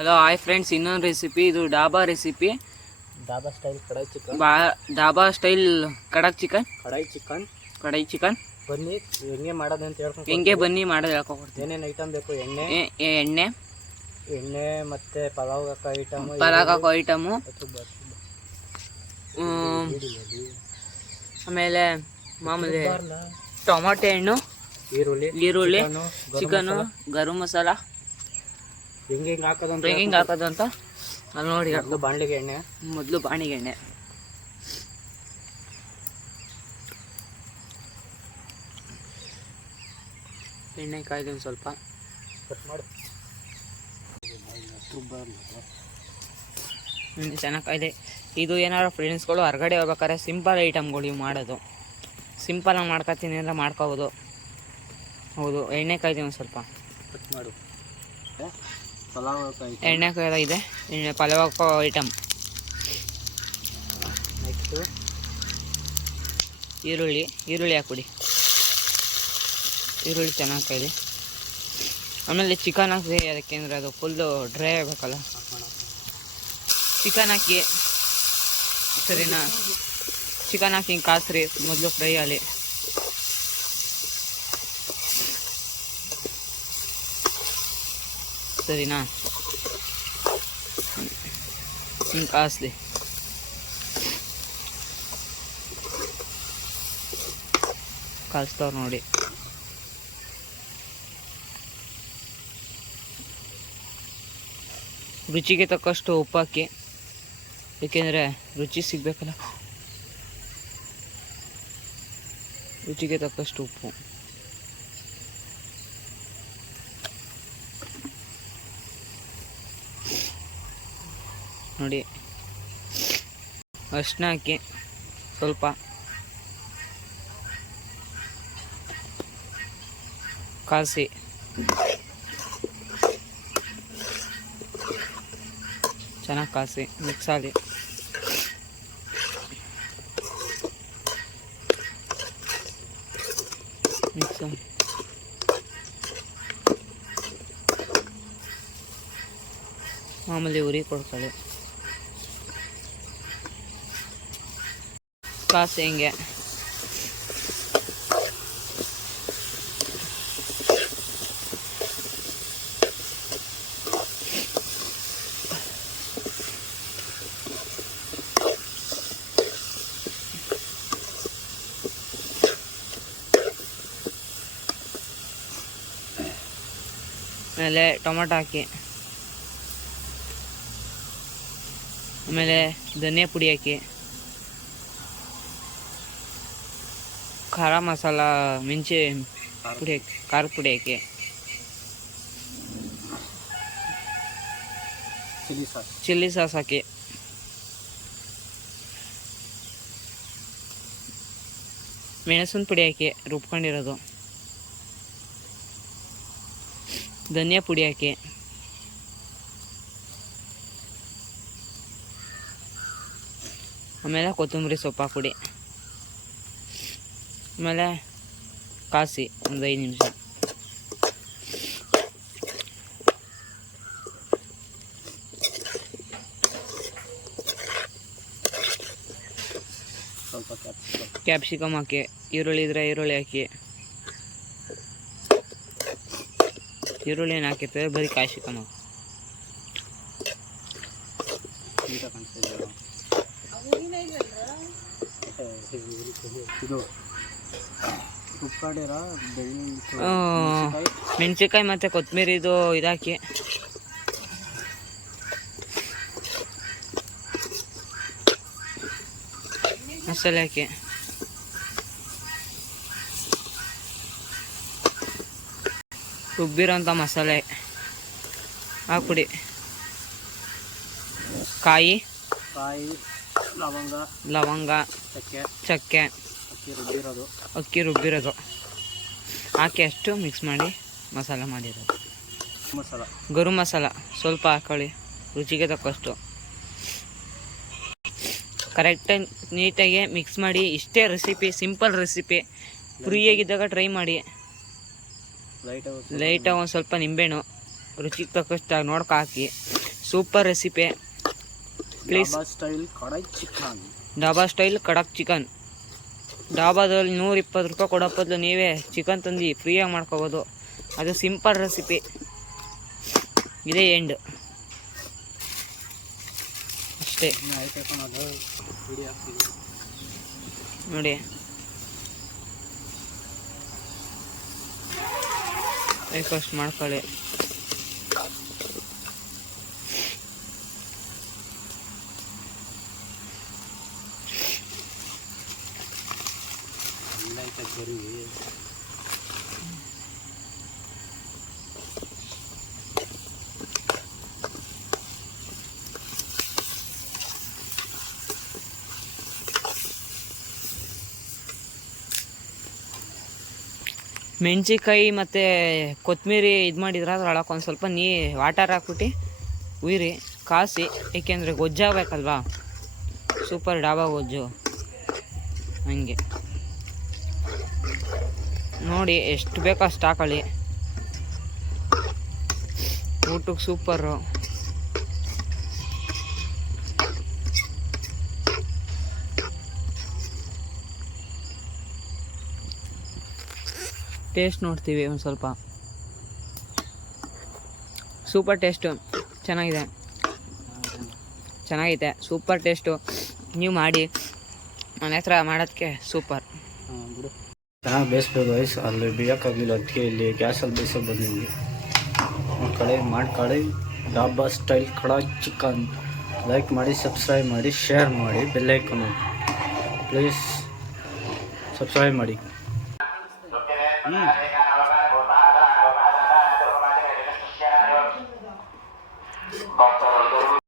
Hello hi friends, ಇನ್ನೊಂದು recipe. ಇದು dhaba recipe. Dhaba style kadai chicken. Dhaba style kadak chicken. Kadai chicken ಬನ್ನಿ ಹೆಂಗೆ ಮಾಡೋದು ಅಂತ ಹೇಳ್ಕೊಂಡು ಹೆಂಗೆ ಬನ್ನಿ ಮಾಡೋದು ಹೇಳ್ಕೊಡ್ತೀನಿ. ಏನೇನು ಐಟಮ್ ಬೇಕು? ಎಣ್ಣೆ ಮತ್ತೆ ಪಲಾವ್ ಹಾಕೋ ಐಟಮು, ಆಮೇಲೆ ಮಾಮೂಲಿ ಟೊಮಾಟೊ ಹಣ್ಣು, ಈರುಳ್ಳಿ, ಚಿಕನು, ಗರಂ ಮಸಾಲ ಹೆಂಗೆ ಹಾಕೋದು ಅಂತ ಅಲ್ಲಿ ನೋಡಿ. ಮೊದಲು ಬಾಣಿಗೆ ಎಣ್ಣೆ ಕಾಯ್ದು ಸ್ವಲ್ಪ ಕಟ್ ಮಾಡಿ ಚೆನ್ನಾಗಿ ಕಾಯ್ದೆ. ಇದು ಏನಾದ್ರು ಫ್ರೆಂಡ್ಸ್ಗಳು ಹೊರಗಡೆ ಹೋಗ್ಬೇಕಾದ್ರೆ ಸಿಂಪಲ್ ಐಟಮ್ಗಳು ಇವು ಮಾಡೋದು. ಸಿಂಪಲಾಗಿ ಮಾಡ್ಕೊತೀನಿ ಅಂದರೆ ಮಾಡ್ಕೋಬೋದು. ಹೌದು, ಎಣ್ಣೆ ಕಾಯ್ದೆ ಒಂದು ಸ್ವಲ್ಪ ಕಟ್ ಮಾಡು. ಪಲಾವ್ ಎಣ್ಣೆ ಕಾಯ್ದೆ, ಎಣ್ಣೆ ಪಲಾವ್ ಹಾಕೋ ಐಟಮ್. ನೆಕ್ಸ್ಟು ಈರುಳ್ಳಿ ಹಾಕ್ಬಿಡಿ. ಈರುಳ್ಳಿ ಚೆನ್ನಾಗಿ ಕಾಯ್ದೆ. ಆಮೇಲೆ ಚಿಕನ್ ಹಾಕಿ, ಅದಕ್ಕೆಂದರೆ ಅದು ಫುಲ್ಲು ಡ್ರೈ ಆಗಬೇಕಲ್ಲ. ಚಿಕನ್ ಹಾಕಿ, ಸರಿನಾ? ಚಿಕನ್ ಹಾಕಿ ಹಿಂಗೆ ಕಾಸ್ರಿ, ಮೊದಲು ಫ್ರೈ ಆಗಲಿ. ಸರಿನಾ? ಹಿಂಗೆ ಕಾಸ್ಲಿ. ಕಾಯಿಸ್ತಾವ್ರು ನೋಡಿ. ರುಚಿಗೆ ತಕ್ಕಷ್ಟು ಉಪ್ಪು ಹಾಕಿ, ಏಕೆಂದರೆ ರುಚಿ ಸಿಗಬೇಕಲ್ಲ. ರುಚಿಗೆ ತಕ್ಕಷ್ಟು ಉಪ್ಪು. ನೋಡಿ, ಅರಿಶಿನ ಹಾಕಿ ಸ್ವಲ್ಪ, ಕಾಸಿ, ಚೆನ್ನಾಗಿ ಕಾಸಿ ಮಿಕ್ಸ್ ಆಗಿ. ಮಾಮೂಲಿ ಉರಿ ಕೊಡ್ಕೊಳ್ಳಿ. ಕಾಸು ಹಿಂಗೆ ಆಮೇಲೆ ಟೊಮೆಟೊ ಹಾಕಿ, ಆಮೇಲೆ ಧನಿಯಾ ಪುಡಿ ಹಾಕಿ, ಖಾರ ಮಸಾಲ, ಮೆಣಸೆ ಪುಡಿ ಹಾಕಿ, ಖಾರದ ಪುಡಿ ಹಾಕಿ, ಚಿಲ್ಲಿ ಸಾಸ್ ಹಾಕಿ, ಮೆಣಸಿನ ಪುಡಿ ಹಾಕಿ ರುಬ್ಕೊಂಡಿರೋದು, ಧನಿಯಾ ಪುಡಿ ಹಾಕಿ, ಆಮೇಲೆ ಕೊತ್ತಂಬರಿ ಸೊಪ್ಪು ಹಾಕ್ಬಿಡಿ. ಆಮೇಲೆ ಕಾಸಿ ಒಂದು 5 ನಿಮಿಷ. ಸ್ವಲ್ಪ ಕ್ಯಾಪ್ಸಿಕಮ್ ಹಾಕಿ, ಈರುಳ್ಳಿ ಇದ್ರೆ ಈರುಳ್ಳಿ ಹಾಕಿ. ಈರುಳ್ಳಿ ಏನು ಹಾಕಿರ್ತಾರೆ, ಬರೀ ಕ್ಯಾಪ್ಸಿಕಮ್ ಹಾಕಿ. ಮೆಣಸಿನ್ಕಾಯಿ ಮತ್ತು ಕೊತ್ತಂಬರಿ ಇದಾಕಿ, ಮಸಾಲೆ ಹಾಕಿ, ರುಬ್ಬಿರೋಂಥ ಮಸಾಲೆ ಹಾಕ್ಬಿಡಿ. ಕಾಯಿ, ಲವಂಗ, ಚಕ್ಕೆ, ಅಕ್ಕಿ ರುಬ್ಬಿರೋದು ಹಾಕಿ ಅಷ್ಟು ಮಿಕ್ಸ್ ಮಾಡಿ ಮಸಾಲ ಮಾಡಿರೋದು. ಗರಂ ಮಸಾಲ ಸ್ವಲ್ಪ ಹಾಕೊಳ್ಳಿ, ರುಚಿಗೆ ತಕ್ಕಷ್ಟು. ಕರೆಕ್ಟಾಗಿ ನೀಟಾಗಿ ಮಿಕ್ಸ್ ಮಾಡಿ. ಇಷ್ಟೇ ರೆಸಿಪಿ, ಸಿಂಪಲ್ ರೆಸಿಪಿ. ಫ್ರೀಯಾಗಿದ್ದಾಗ ಟ್ರೈ ಮಾಡಿ. ಲೈಟಾಗಿ ಒಂದು ಸ್ವಲ್ಪ ನಿಂಬೆಹಣ್ಣು ರುಚಿಗೆ ತಕ್ಕಷ್ಟು ನೋಡ್ಕೊ ಹಾಕಿ. Super recipe. Please style kadai chicken. Dhaba style kadak chicken. ಡಾಬಾದಲ್ಲಿ 120 ರೂಪಾಯಿ ಕೊಡೋ ಬದಲು ನೀವೇ ಚಿಕನ್ ತಂದು ಫ್ರೀಯಾಗಿ ಮಾಡ್ಕೋಬೋದು. ಅದು ಸಿಂಪಲ್ ರೆಸಿಪಿ. ಇದೇ ಎಂಡ್ ಅಷ್ಟೇ ನೋಡಿ. ಬ್ರೇಕ್ಫಾಸ್ಟ್ ಮಾಡ್ಕೊಳ್ಳಿ. ಮೆಣಸಿನ್ಕಾಯಿ ಮತ್ತು ಕೊತ್ತಂಬರಿ ಇದು ಮಾಡಿದ್ರೆ ಅದ್ರೊಳಗೆ ಒಂದು ಸ್ವಲ್ಪ ವಾಟರ್ ಹಾಕ್ಬಿಟ್ಟು ಉಯ್ರಿ ಕಾಸಿ, ಏಕೆಂದರೆ ಗೊಜ್ಜಾಗಬೇಕಲ್ವಾ, ಸೂಪರ್ ಡಾಬಾ ಗೊಜ್ಜು. ಹಂಗೆ ನೋಡಿ, ಎಷ್ಟು ಬೇಕೋ ಅಷ್ಟು ಹಾಕೊಳ್ಳಿ. ಊಟಕ್ಕೆ ಸೂಪರು. ಟೇಸ್ಟ್ ನೋಡ್ತೀವಿ ಒಂದು ಸ್ವಲ್ಪ. ಸೂಪರ್ ಟೇಸ್ಟು, ಚೆನ್ನಾಗಿದೆ ಸೂಪರ್ ಟೇಸ್ಟು. ನೀವು ಮಾಡಿ, ನನ್ನ ಹತ್ರ ಮಾಡೋದಕ್ಕೆ ಸೂಪರ್. ಚೆನ್ನಾಗಿ ಬೇಯಿಸ್ಬೇಕು ವಯಸ್ಸು. ಅಲ್ಲಿ ಬೇಯೋಕ್ಕಾಗಲಿಲ್ಲ, ಅದಕ್ಕೆ ಇಲ್ಲಿ ಗ್ಯಾಸಲ್ಲಿ ಬೇಯಿಸೋದು ಬಂದಿದ್ವಿ. ಒಂದು ಕಡೆ ಮಾಡ್ಕೊಳ್ಳಿ. Dhaba style kadai chicken. Like ಮಾಡಿ, ಸಬ್ಸ್ಕ್ರೈಬ್ ಮಾಡಿ, ಶೇರ್ ಮಾಡಿ, ಬೆಲ್ಲೈಕನ್ ಪ್ಲೀಸ್ ಸಬ್ಸ್ಕ್ರೈಬ್ ಮಾಡಿ.